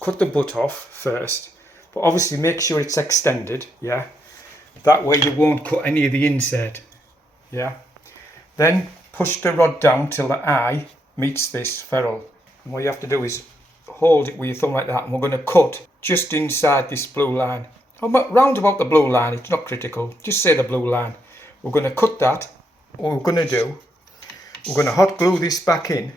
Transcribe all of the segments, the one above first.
cut the butt off first, but obviously make sure it's extended, yeah? That way you won't cut any of the inside, yeah? Then push the rod down till the eye meets this ferrule. And what you have to do is hold it with your thumb like that, and we're going to cut just inside this blue line. Round about the blue line, it's not critical, just say the blue line. We're going to cut that. What we're going to do, we're going to hot glue this back in.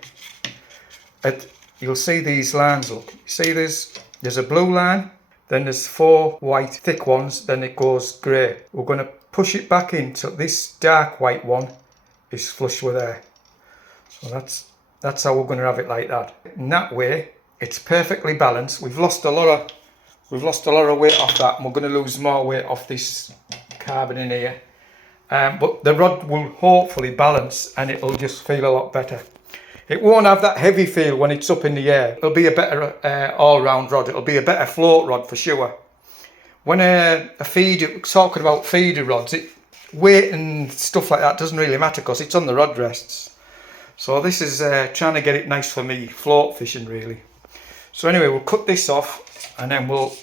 You'll see these lines, look. See there's a blue line, then there's 4 white thick ones, then it goes grey. We're going to push it back in till this dark white one is flush with there. So that's how we're going to have it like that. In that way, it's perfectly balanced. We've lost a lot of weight off that, and we're going to lose more weight off this carbon in here. But the rod will hopefully balance, and it'll just feel a lot better. It won't have that heavy feel when it's up in the air. It'll be a better all-round rod. It'll be a better float rod for sure. When talking about feeder rods, weight and stuff like that doesn't really matter because it's on the rod rests. So this is trying to get it nice for me float fishing really. So anyway, we'll cut this off and then we'll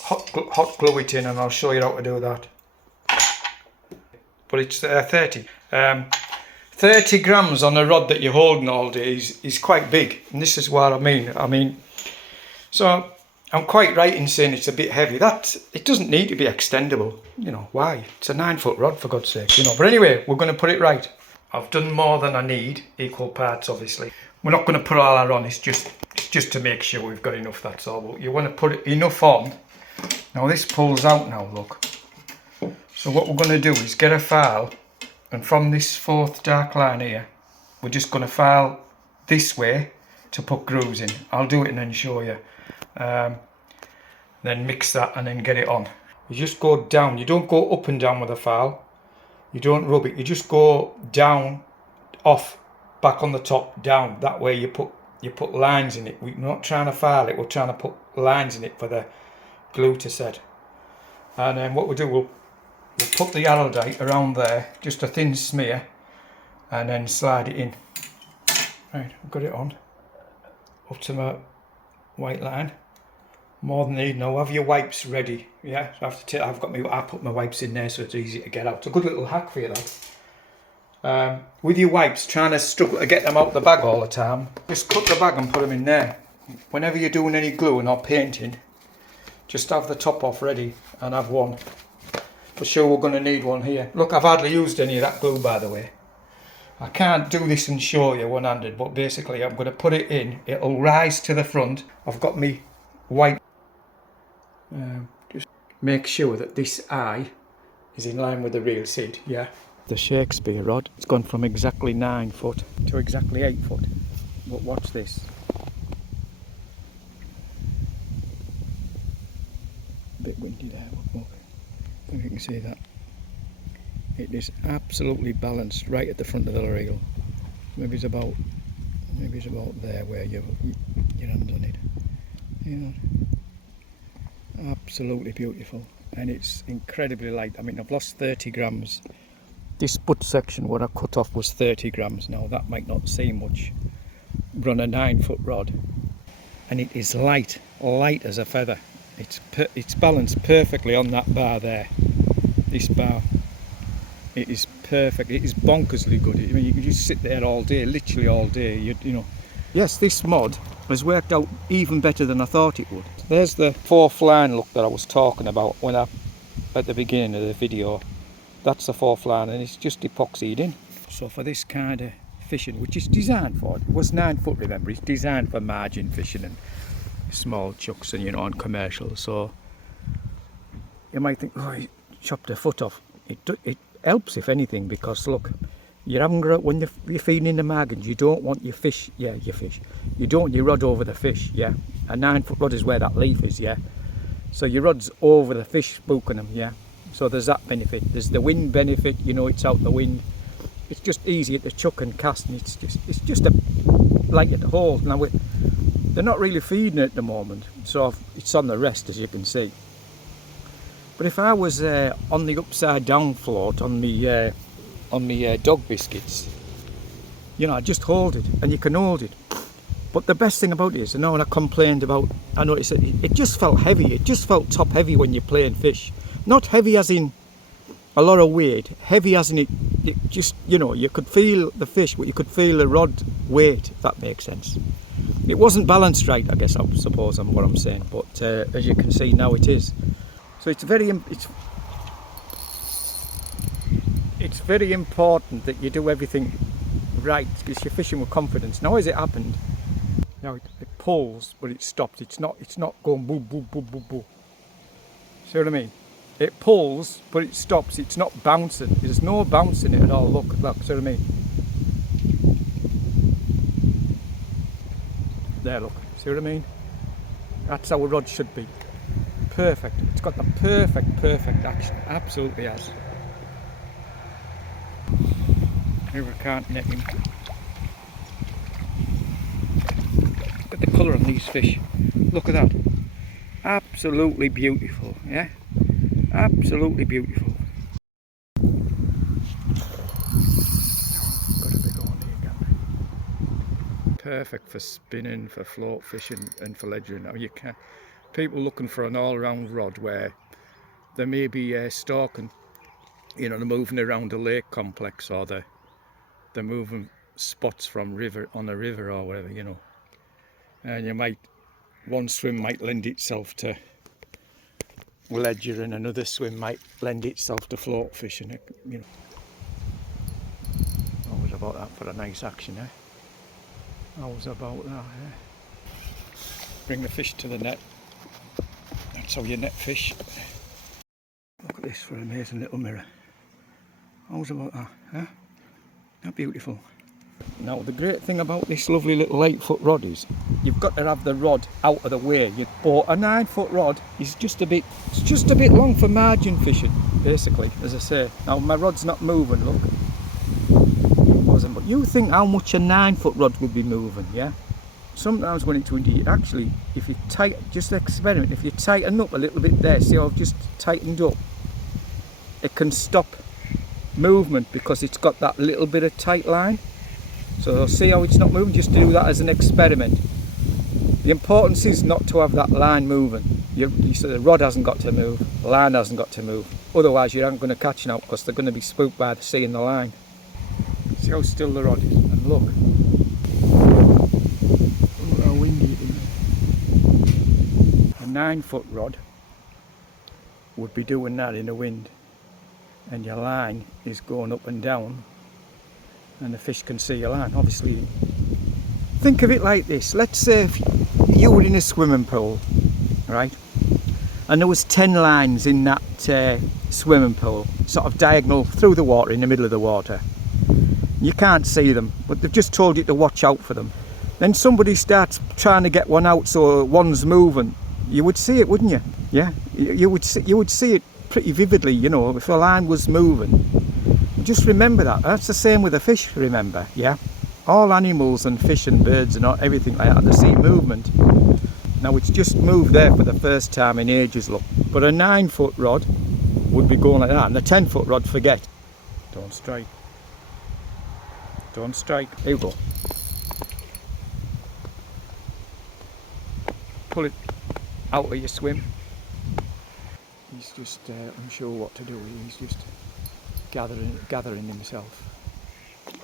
hot glue it in, and I'll show you how to do that. But it's 30 grams on a rod that you're holding all day is quite big, and this is what I mean. So I'm quite right in saying it's a bit heavy. It doesn't need to be extendable, you know, why? It's a 9-foot rod for God's sake, you know. But anyway, we're going to put it right. I've done more than I need, equal parts obviously. We're not going to put all that on, it's just to make sure we've got enough, that's all. But you want to put enough on. Now this pulls out now, look. So what we're going to do is get a file, and from this 4th dark line here, we're just going to file this way to put grooves in. I'll do it and then show you. Then mix that and then get it on. You just go down, you don't go up and down with a file. You don't rub it, you just go down, off, back on the top, down. That way you put lines in it. We're not trying to file it, we're trying to put lines in it for the glue to set. And then what we'll do, we'll put the Allrounder around there, just a thin smear, and then slide it in. Right, I've got it on, up to my white line. More than need. Now have your wipes ready. Yeah, so I put my wipes in there so it's easy to get out. It's a good little hack for you, that. With your wipes, trying to struggle to get them out the bag all the time, just cut the bag and put them in there. Whenever you're doing any gluing or painting, just have the top off ready and have one. For sure we're going to need one here. Look, I've hardly used any of that glue, by the way. I can't do this and show you one-handed, but basically I'm going to put it in. It'll rise to the front. I've got me white. Just make sure that this eye is in line with the real seat, yeah. The Shakespeare rod, it's gone from exactly 9 foot to exactly 8 foot. But watch this. A bit windy there, but look. If you can see that. It is absolutely balanced right at the front of the reel. Maybe it's about there where your hand's on it. You know. Absolutely beautiful, and it's incredibly light. I mean, I've lost 30 grams. This butt section what I cut off was 30 grams. Now that might not seem much. Run a 9-foot rod, and it is light as a feather. It's balanced perfectly on that bar there. This bar, it is perfect. It is bonkersly good. I mean, you can just sit there all day, literally all day. You know. Yes, this mod has worked out even better than I thought it would. There's the 4th line look that I was talking about at the beginning of the video. That's the 4th line, and it's just epoxied in. So for this kind of fishing, which is designed for, it was 9 foot, remember, it's designed for margin fishing and small chucks and, you know, on commercial. So you might think, oh, he chopped a foot off. It helps if anything, because look, you're having, when you're feeding in the margins, you don't want your fish, you don't want your rod over the fish, yeah. A 9-foot rod is where that leaf is, yeah. So your rod's over the fish, spooking them, yeah. So there's that benefit. There's the wind benefit, you know, it's out the wind. It's just easier to chuck and cast, and it's just a lighter to hold. Now they're not really feeding it at the moment, so it's on the rest, as you can see. But if I was on the upside down float on me dog biscuits, you know, I just hold it, and you can hold it. But the best thing about it is, I know when I complained about, I noticed that it just felt heavy. It just felt top heavy when you're playing fish. Not heavy as in a lot of weight, heavy as in it just, you know, you could feel the fish, but you could feel the rod weight, if that makes sense. It wasn't balanced right, I guess, I suppose, I'm what I'm saying, but as you can see now it is. So it's very important that you do everything right, because you're fishing with confidence. Now as it happened, now it pulls, but it stops. It's not going boom, boom, boom, boom, boom. See what I mean? It pulls, but it stops. It's not bouncing. There's no bounce in it at all. Look, see what I mean? There, look. See what I mean? That's how a rod should be. Perfect. It's got the perfect action. Absolutely has. Here I can't net him. Look at the colour on these fish. Look at that. Absolutely beautiful, yeah? Absolutely beautiful. Got a big one here again. Perfect for spinning, for float fishing and for ledgering. Now you can, people looking for an all-round rod where they may be stalking, you know, they're moving around a lake complex, or they're moving spots from on a river or whatever, you know. And you might, one swim might lend itself to ledger and another swim might lend itself to float fishing, you know. Always about that for a nice action, eh? Always about that, eh? Bring the fish to the net. That's how you net fish. Look at this for an amazing little mirror. Always about that, eh? How beautiful. Now the great thing about this lovely little 8-foot rod is you've got to have the rod out of the way. But a 9-foot rod is just a bit long for margin fishing, basically, as I say. Now my rod's not moving, look. But you think how much a 9-foot rod would be moving, yeah? Sometimes when it's windy, actually, if you just experiment, if you tighten up a little bit there, see how I've just tightened up, it can stop movement because it's got that little bit of tight line. So see how it's not moving, just to do that as an experiment. The importance is not to have that line moving. So the rod hasn't got to move, the line hasn't got to move. Otherwise you aren't going to catch now because they're going to be spooked by seeing the line. See how still the rod is, and look how windy it is. A 9-foot rod would be doing that in the wind, and your line is going up and down, and the fish can see your line. Obviously, think of it like this. Let's say if you were in a swimming pool, right, and there was 10 lines in that swimming pool, sort of diagonal through the water, in the middle of the water. You can't see them, but they've just told you to watch out for them. Then somebody starts trying to get one out, so one's moving. You would see it, wouldn't you? Yeah, you would see it pretty vividly, you know, if a line was moving. Just remember that. That's the same with a fish, remember, yeah? All animals and fish and birds and everything like that, they see movement. Now it's just moved there for the first time in ages, look. But a 9-foot rod would be going like that, and a 10-foot rod, forget. Don't strike. Don't strike. Here you go. Pull it out of your swim. He's just unsure what to do. He's just gathering himself.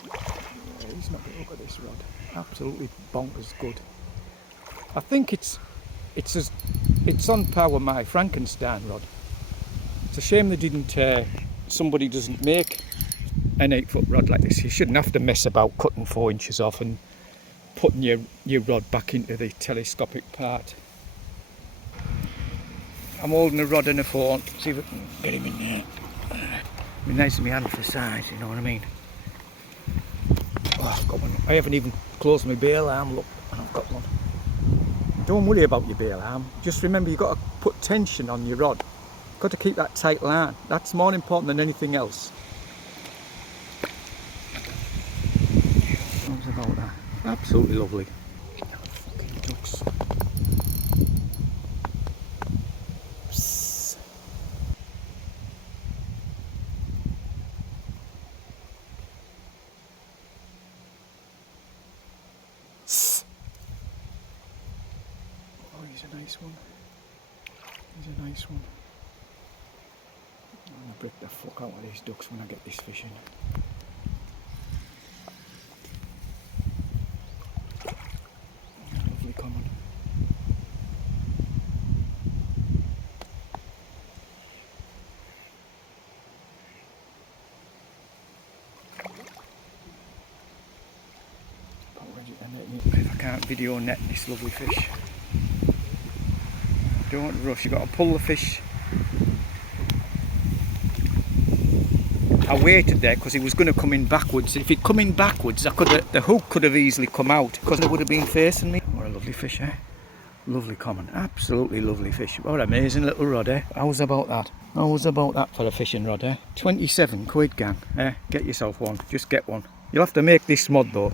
Yeah, he's not going to look at this rod. Absolutely bonkers good. I think it's on par with my Frankenstein rod. It's a shame they didn't. Somebody doesn't make an 8-foot rod like this. You shouldn't have to mess about cutting 4 inches off and putting your rod back into the telescopic part. I'm holding a rod and a phone. See if I can get him in there. Be nice in my hand for size, you know what I mean? Oh, I've got one. I haven't even closed my bail arm, look, and I've got one. Don't worry about your bail arm. Just remember you've got to put tension on your rod. You've got to keep that tight line. That's more important than anything else. What's about that? Absolutely lovely. Fucking ducks. this one. He's a nice one. I'm gonna break the fuck out of these ducks when I get this fish in. Lovely common. If I can't video net this lovely fish. Don't rush, you've got to pull the fish. I waited there because he was going to come in backwards. If he'd come in backwards, the hook could have easily come out because it would have been facing me. What a lovely fish, eh? Lovely common, absolutely lovely fish. What an amazing little rod, eh? How's about that? How's about that for a fishing rod, eh? 27 quid, gang, eh? Get yourself one, just get one. You'll have to make this mod though.